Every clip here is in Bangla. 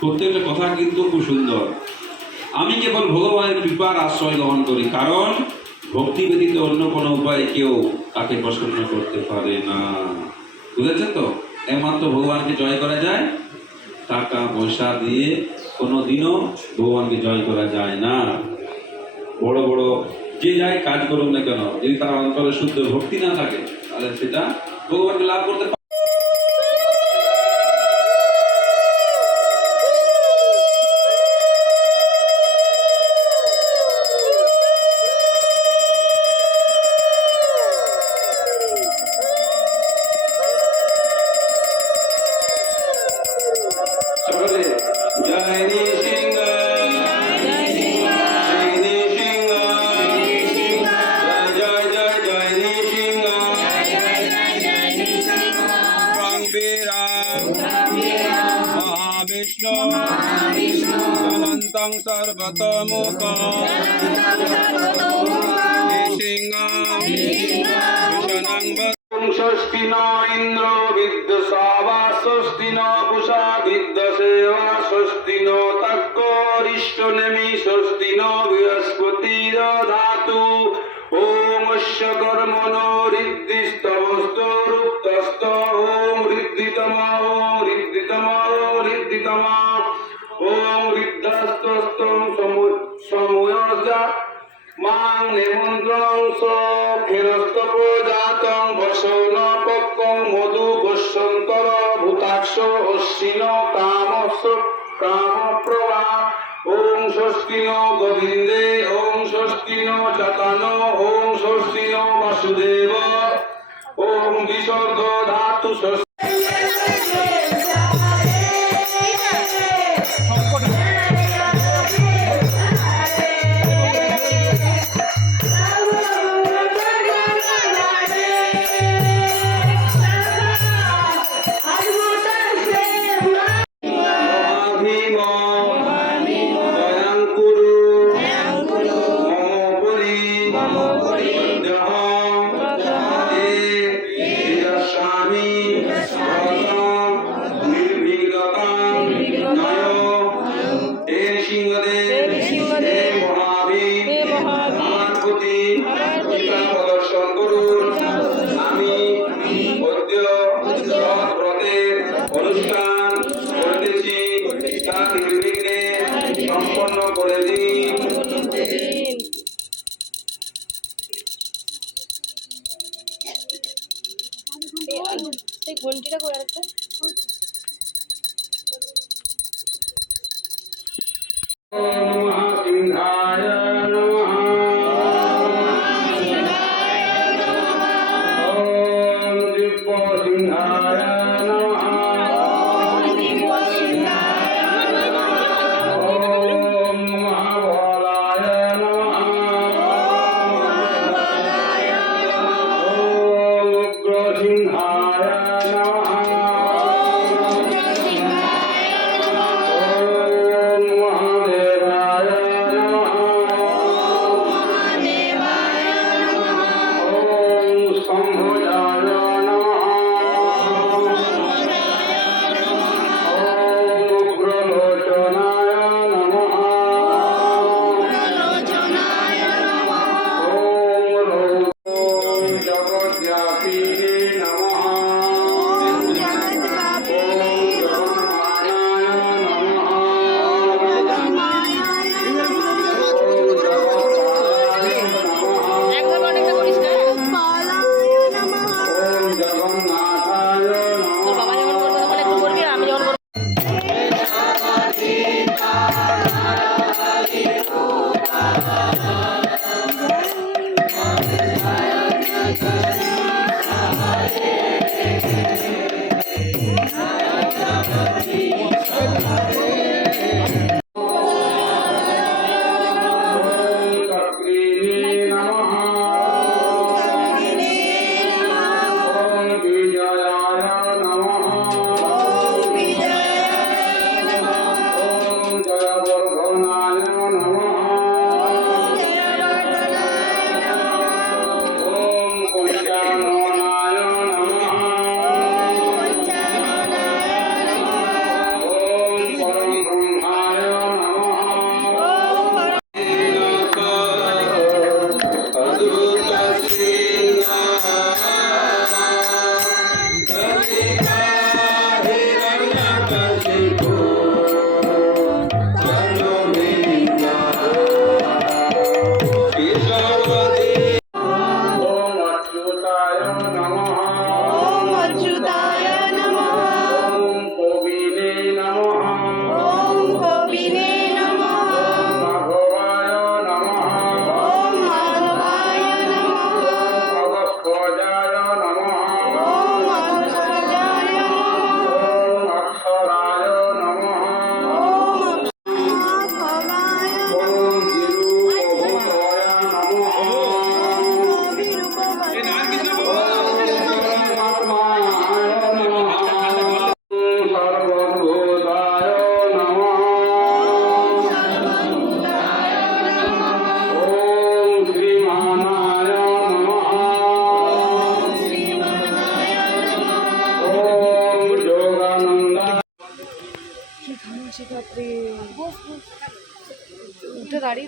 প্রত্যেকটা কথা কিন্তু খুব সুন্দর। আমি কেবল ভগবানের কৃপার আশ্রয় গ্রহণ করি, কারণ ভক্তি ব্যতীত অন্য কোনো উপায় কেউ তাকে প্রসন্ন করতে পারে না। বুঝেছেন তো? একমাত্র ভগবানকে জয় করা যায়, টাকা, পয়সা দিয়ে কোনো দিনও ভগবানকে জয় করা যায় না। বড় বড় যে যাই কাজ করুক না কেন, যদি তার অন্তরে শুদ্ধ ভক্তি না থাকে, তাহলে সেটা ভগবানকে লাভ করতে সর্বতমুখ ষষ্ঠী ন ইন্দ্র বিদ্যসাবা, ষষ্ঠী ন কুষা বিদ্যসেবা ষষ্ঠী ন তক্করিষ্ট নেমি, ষষ্ঠী ন ধাতু ওম কর্মণ অশ্বিন কামস কাম প্রভা ওম ষষ্ঠী ন গোবিন্দে ওম ষষ্ঠী ন চতন ওম ষষ্ঠী ন বাসুদেব ওম বিসর্গ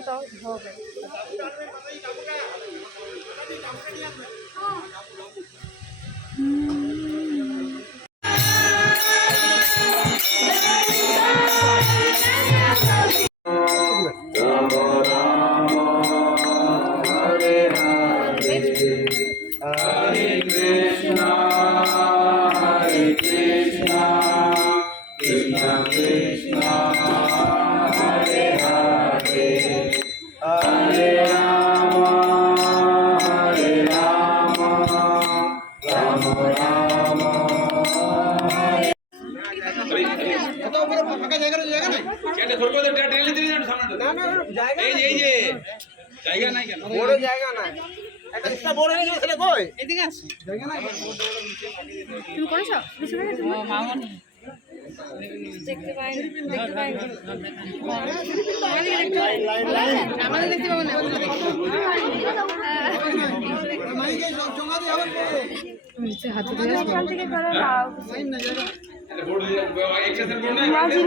উঠে দাঁড়িয়ে তাও হবে জায়গা নাই কেন? বড় জায়গা নাই। একটা বড় নিয়ে গেছিলে কই? এদিকে আস। জায়গা নাই তুমি করেছ? মামনি দেখতে পাই দেখতে পাই আমাদের দেখতে পাবো না মাইকে জমা দিয়ে হবে হাতে দিয়ে থেকে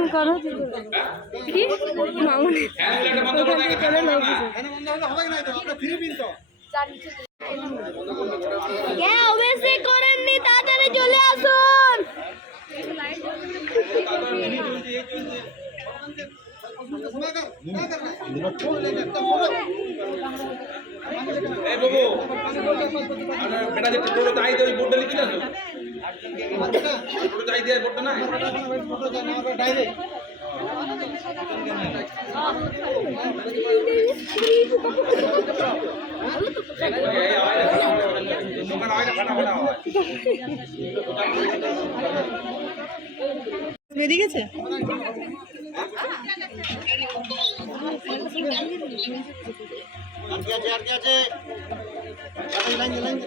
করে কি? মামনি হ্যাঁ এটা বন্ধ করে দাও কেন না এনে বন্ধ হলে হবে না তো আমরা ফ্রি বিল তো কে অবশ্যই করেননি তাড়াতাড়ি চলে আসুন। এই বাবু বেটা যে তাই দে ওই বোর্ডটা লিখে বেরিয়ে গেছে আর কি আছে আর কি আছে লাইন লাইন লাইন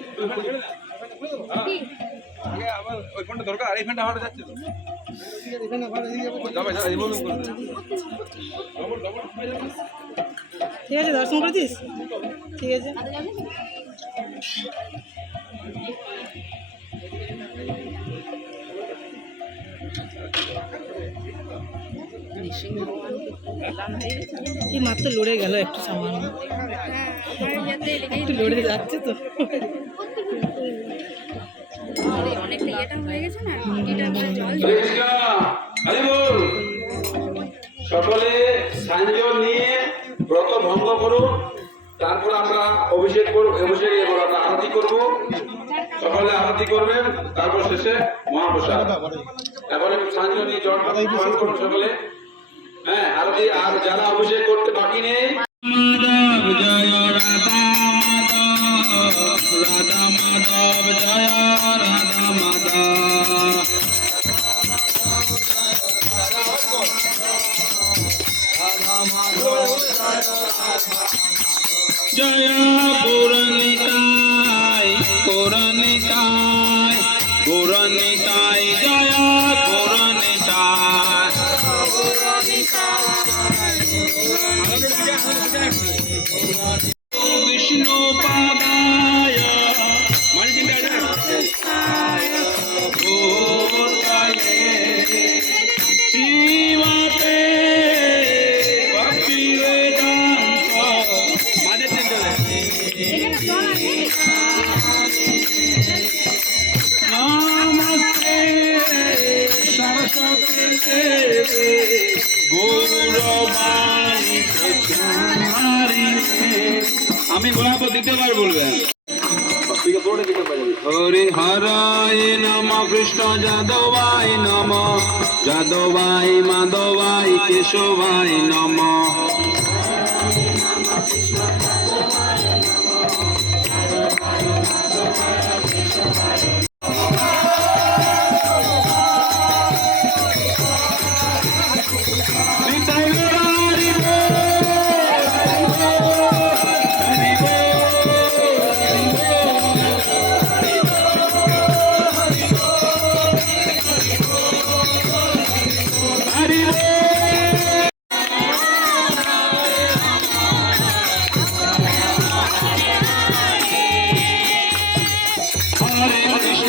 আগে আবার ওই ঠিক আছে, দর্শন করেছিস? ঠিক আছে। কি মাত্র লড়ে গেল একটু সামান্য। একটু লড়ে যাচ্ছে তো। বল সকলে সাঞ্জন নিয়ে ব্রত ভঙ্গ করুন তারপর আমরা অভিষেক করব অভিষেক এবার আমরা আরতি করব। সকলে আরতি করবেন তারপর শেষে মহাপ্রসাদ। এখন সাঞ্জন নিয়ে জল পান করুন সকলে। হ্যাঁ আরতি আর যারা অভিষেক করতে বাকি নেই মাধব জয় রাধা মাধব রাধা মাধব জয় রাধা। জয় গৌরনিতাই আমি গোলাপ দ্বিতীয়বার বলবেন। হরি হরায় নম কৃষ্ণ যাদবায় নম যাদবায় মাধবায় কেশবায় নম।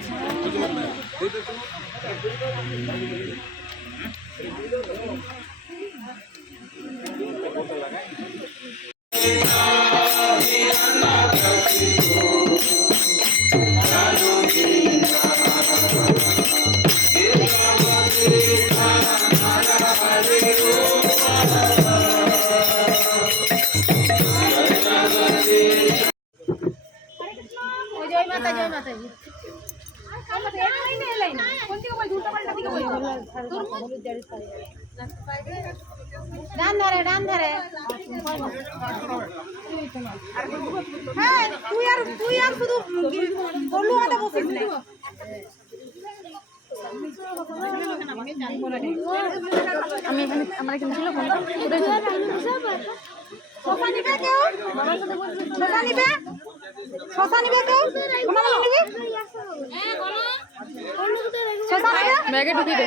同志们，同志们，同志们！হ্যাঁ তুই আর তুই আর শুধু গলু হাতে বসিস না আমি এখানে আমার এখানে ছিল শশা নিবে কেউ? শশা নিবে? শশা নিবে কেউ? নিবি শশা নিবে? ব্যাগে ঢুকিয়ে দে।